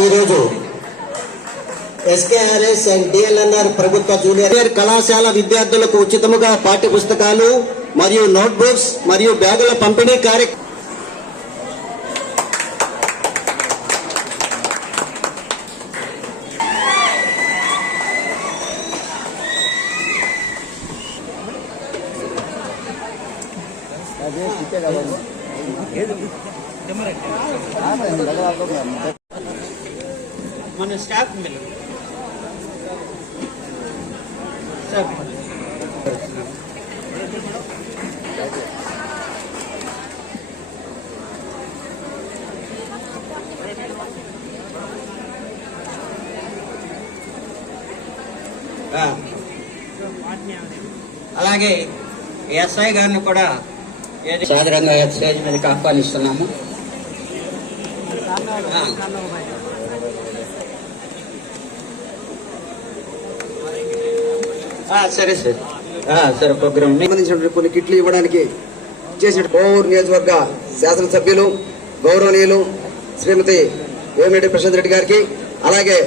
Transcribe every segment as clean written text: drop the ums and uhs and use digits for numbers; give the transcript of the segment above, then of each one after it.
ఈరోజు ఎస్కేఆర్ఎస్ and DLNR ప్రభుత్వ junior కళాశాల విద్యార్థులకు ఉచితముగా పాఠ్య పుస్తకాలు మరియు నోట్బుక్స్ మరియు బ్యాగుల పంపిణీ కార్యక్రమం మన స్టాఫ్ మిల్ అలాగే ఎస్ఐ గారిని కూడా సాధారణంగా స్టేజ్ మీదకి ఆహ్వానిస్తున్నాము. సరే సార్ సరే ప్రోగ్రామ్ సంబంధించిన కొన్ని కిట్లు ఇవ్వడానికి చేసిన కోవూరు నియోజకవర్గ శాసనసభ్యులు గౌరవనీయులు శ్రీమతి వేమిరెడ్డి ప్రశాంత్ రెడ్డి గారికి, అలాగే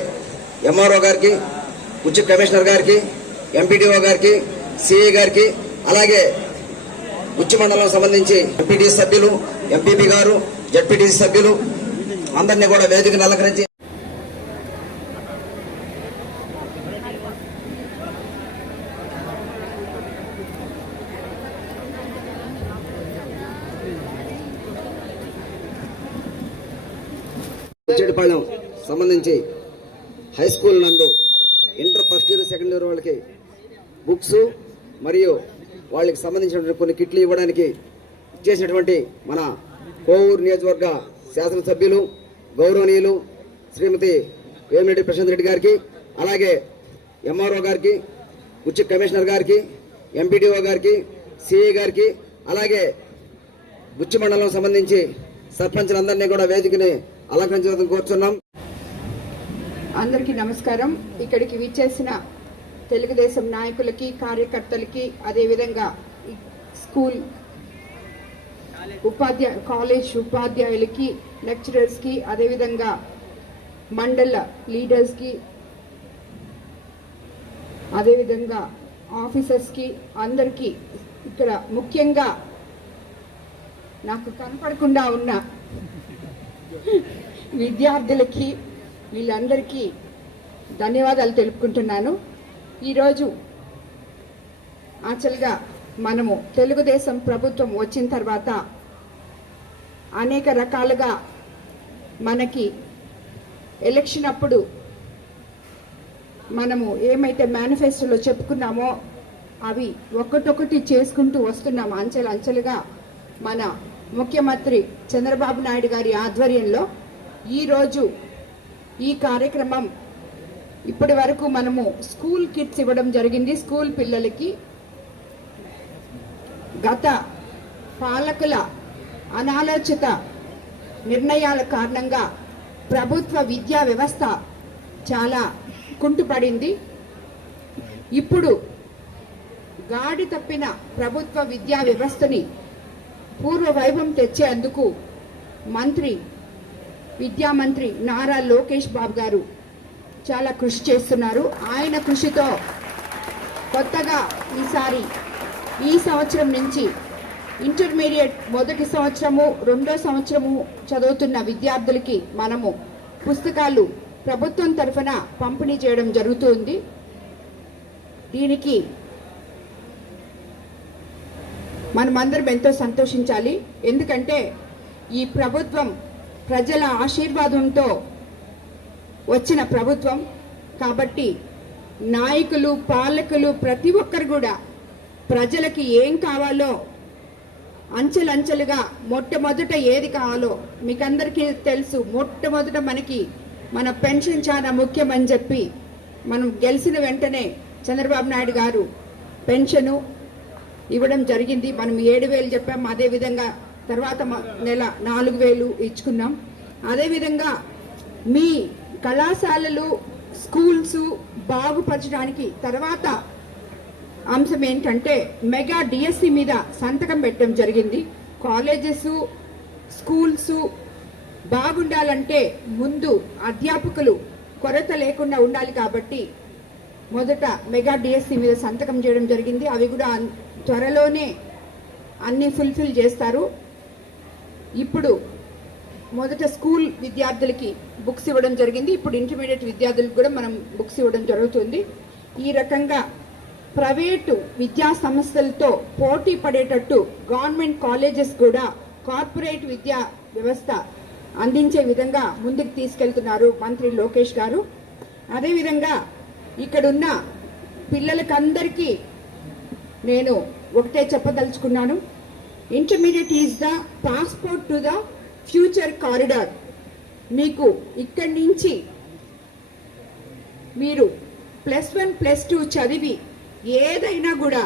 ఎంఆర్ఓ గారికి, ఉచ్చ కమిషనర్ గారికి, ఎంపీడీఓ గారికి, సిఐ గారికి, అలాగే ఉచ్చ మండలం సంబంధించి ఎంపీటీసీ సభ్యులు, ఎంపీపీ గారు, జడ్పీటీసీ సభ్యులు అందరినీ కూడా వేదికను అలంకరించి చెడిపాళెం సంబంధించి హై స్కూల్ నందు inter first year second year వాళ్ళకి బుక్స్ మరియు వాళ్ళకి సంబంధించిన కొన్ని కిట్లు ఇవ్వడానికి చేసినటువంటి మన కోవూరు నియోజకవర్గ శాసనసభ్యులు గౌరవనీయులు శ్రీమతి వేమిరెడ్డి ప్రశాంత్ రెడ్డి గారికి, అలాగే ఎంఆర్ఓ గారికి, ఉచ్చ కమిషనర్ గారికి, ఎంపీడీఓ గారికి, సిఐ గారికి, అలాగే బుచ్చి మండలం సంబంధించి సర్పంచులందరినీ కూడా వేదికని అలంకరించడం కోరుతున్నాం. అందరికీ నమస్కారం. ఇక్కడికి విచ్చేసిన తెలుగుదేశం నాయకులకి, కార్యకర్తలకి, అదేవిధంగా స్కూల్ కాలేజ్ ఉపాధ్యాయులకి, లెక్చరర్స్కి, అదేవిధంగా మండల లీడర్స్కి, అదేవిధంగా ఆఫీసర్స్కి అందరికీ, ఇక్కడ ముఖ్యంగా నాకు కనపడకుండా ఉన్న విద్యార్థులకి వీళ్ళందరికీ ధన్యవాదాలు తెలుపుకుంటున్నాను. ఈరోజు యాక్చువల్గా మనము తెలుగుదేశం ప్రభుత్వం వచ్చిన తర్వాత అనేక రకాలుగా మనకి ఎలక్షన్ అప్పుడు మనము ఏమైతే మేనిఫెస్టోలో చెప్పుకున్నామో అవి ఒక్కటొక్కటి చేసుకుంటూ వస్తున్నాము. అంచెలుగా మన ముఖ్యమంత్రి చంద్రబాబు నాయుడు గారి ఆధ్వర్యంలో ఈరోజు ఈ కార్యక్రమం ఇప్పటి వరకు మనము స్కూల్ కిట్స్ ఇవ్వడం జరిగింది. స్కూల్ పిల్లలకి గత పాలకుల అనాలోచిత నిర్ణయాల కారణంగా ప్రభుత్వ విద్యా వ్యవస్థ చాలా కుంటుపడింది. ఇప్పుడు గాడి తప్పిన ప్రభుత్వ విద్యా వ్యవస్థని పూర్వ వైభవం తెచ్చేందుకు విద్యామంత్రి నారా లోకేష్ బాబు గారు చాలా కృషి చేస్తున్నారు. ఆయన కృషితో కొత్తగా ఈ సంవత్సరం నుంచి ఇంటర్మీడియట్ మొదటి సంవత్సరము, రెండో సంవత్సరము చదువుతున్న విద్యార్థులకి మనము పుస్తకాలు ప్రభుత్వం తరఫున పంపిణీ చేయడం జరుగుతుంది. దీనికి మనమందరం ఎంతో సంతోషించాలి. ఎందుకంటే ఈ ప్రభుత్వం ప్రజల ఆశీర్వాదంతో వచ్చిన ప్రభుత్వం కాబట్టి నాయకులు, పాలకులు ప్రతి ఒక్కరు కూడా ప్రజలకి ఏం కావాలో అంచెలంచెలుగా మొట్టమొదట ఏది కావాలో మీకందరికీ తెలుసు. మొట్టమొదట మన పెన్షన్ చాలా ముఖ్యమని చెప్పి మనం గెలిచిన వెంటనే చంద్రబాబు నాయుడు గారు పెన్షను ఇవ్వడం జరిగింది. మనం 7,000 చెప్పాం. అదేవిధంగా తర్వాత నెల 4,000 ఇచ్చుకున్నాం. అదేవిధంగా మీ కళాశాలలు స్కూల్స్ బాగుపరచడానికి తర్వాత అంశం ఏంటంటే మెగా డిఎస్సి మీద సంతకం పెట్టడం జరిగింది. కాలేజెస్ స్కూల్స్ బాగుండాలంటే ముందు అధ్యాపకులు కొరత లేకుండా ఉండాలి కాబట్టి మొదట మెగా డిఎస్సి మీద సంతకం చేయడం జరిగింది. అవి కూడా త్వరలోనే అన్ని ఫుల్ఫిల్ చేస్తారు. ఇప్పుడు మొదట స్కూల్ విద్యార్థులకి బుక్స్ ఇవ్వడం జరిగింది. ఇప్పుడు ఇంటర్మీడియట్ విద్యార్థులకు కూడా మనం బుక్స్ ఇవ్వడం జరుగుతుంది. ఈ రకంగా ప్రైవేటు విద్యా సంస్థలతో పోటీ పడేటట్టు గవర్నమెంట్ కాలేజెస్ కూడా కార్పొరేట్ విద్యా వ్యవస్థ అందించే విధంగా ముందుకు తీసుకెళ్తున్నారు మంత్రి లోకేష్ గారు. అదేవిధంగా ఇక్కడున్న పిల్లలకందరికీ నేను ఒకటే చెప్పదలుచుకున్నాను, intermediate is the passport to the future corridor. మీకు ఇక్కడి నుంచి మీరు +1 +2 చదివి ఏదైనా కూడా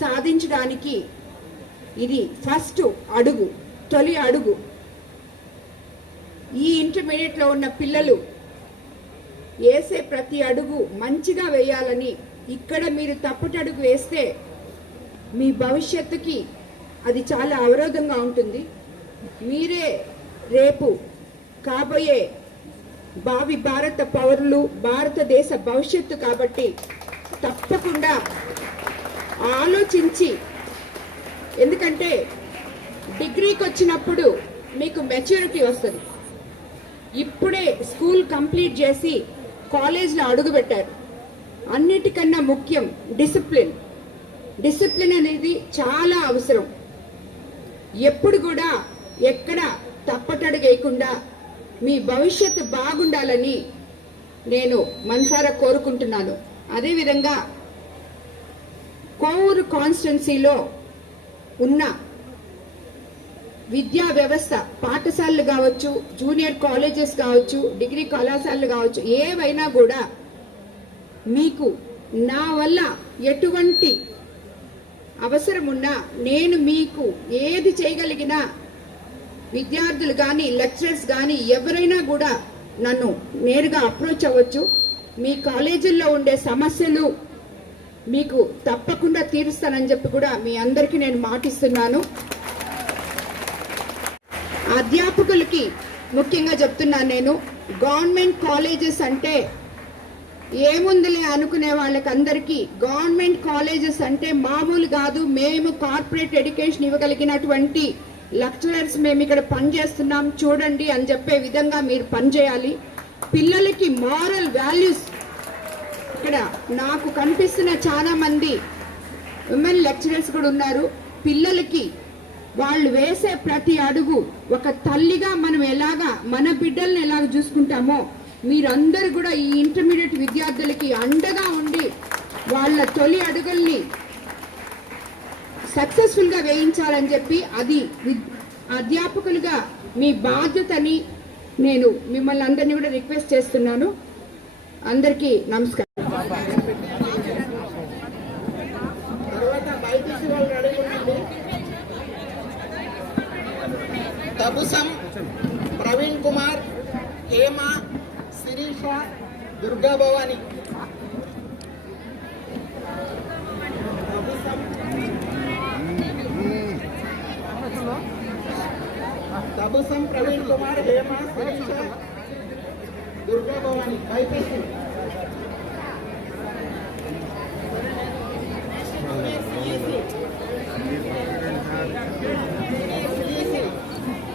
సాధించడానికి ఇది ఫస్ట్ అడుగు, తొలి అడుగు. ఈ ఇంటర్మీడియట్లో ఉన్న పిల్లలు వేసే ప్రతి అడుగు మంచిగా వేయాలని, ఇక్కడ మీరు తప్పటడుగు వేస్తే మీ భవిష్యత్తుకి అది చాలా అవరోధంగా ఉంటుంది. మీరే రేపు కాబోయే భావి భారత పౌరులు, భారతదేశ భవిష్యత్తు కాబట్టి తప్పకుండా ఆలోచించి, ఎందుకంటే డిగ్రీకి వచ్చినప్పుడు మీకు మెచ్యూరిటీ వస్తుంది. ఇప్పుడే స్కూల్ కంప్లీట్ చేసి కాలేజ్లో అడుగుపెట్టారు. అన్నిటికన్నా ముఖ్యం డిసిప్లిన్. డిసిప్లిన్ అనేది చాలా అవసరం. ఎప్పుడు కూడా ఎక్కడ తప్పటడుగు వేయకుండా మీ భవిష్యత్తు బాగుండాలని నేను మనసారా కోరుకుంటున్నాను. అదేవిధంగా కోవూరు కాన్స్టిట్యున్సీలో ఉన్న విద్యా వ్యవస్థ, పాఠశాలలు కావచ్చు, జూనియర్ కాలేజెస్ కావచ్చు, డిగ్రీ కళాశాలలు కావచ్చు, ఏవైనా కూడా మీకు నా వల్ల ఎటువంటి అవసరం ఉన్నా నేను మీకు ఏది చేయగలిగినా విద్యార్థులు కానీ లెక్చరర్స్ కానీ ఎవరైనా కూడా నన్ను నేరుగా అప్రోచ్ అవ్వచ్చు. మీ కాలేజీల్లో ఉండే సమస్యలు మీకు తప్పకుండా తీరుస్తానని చెప్పి కూడా మీ అందరికీ నేను మాటిస్తున్నాను. అధ్యాపకులకి ముఖ్యంగా చెప్తున్నాను నేను, గవర్నమెంట్ కాలేజెస్ అంటే ఏముందిలే అనుకునే వాళ్ళకందరికీ గవర్నమెంట్ కాలేజెస్ అంటే మామూలు కాదు. మేము కార్పొరేట్ ఎడ్యుకేషన్ ఇవ్వగలిగినటువంటి లెక్చరర్స్ మేము ఇక్కడ పనిచేస్తున్నాం చూడండి అని చెప్పే విధంగా మీరు పనిచేయాలి. పిల్లలకి మారల్ వాల్యూస్, ఇక్కడ నాకు కనిపిస్తున్న చాలా మంది విమెన్ లెక్చరర్స్ కూడా ఉన్నారు. పిల్లలకి వాళ్ళు వేసే ప్రతి అడుగు ఒక తల్లిగా మనం ఎలాగా మన బిడ్డల్ని ఎలాగ చూసుకుంటామో మీరందరూ కూడా ఈ ఇంటర్మీడియట్ విద్యార్థులకి అండగా ఉండి వాళ్ళ తొలి అడుగుల్ని సక్సెస్ఫుల్గా వేయించాలని చెప్పి అది అధ్యాపకులుగా మీ బాధ్యతని నేను మిమ్మల్ని అందరినీ కూడా రిక్వెస్ట్ చేస్తున్నాను. అందరికీ నమస్కారం. తబుసం ప్రవీణ్ కుమార్, హేమ, శిరీష, దుర్గా భవాని. తబుసం ప్రవీణ్ కుమార్, హేమ, శిరీష, దుర్గా భవాని.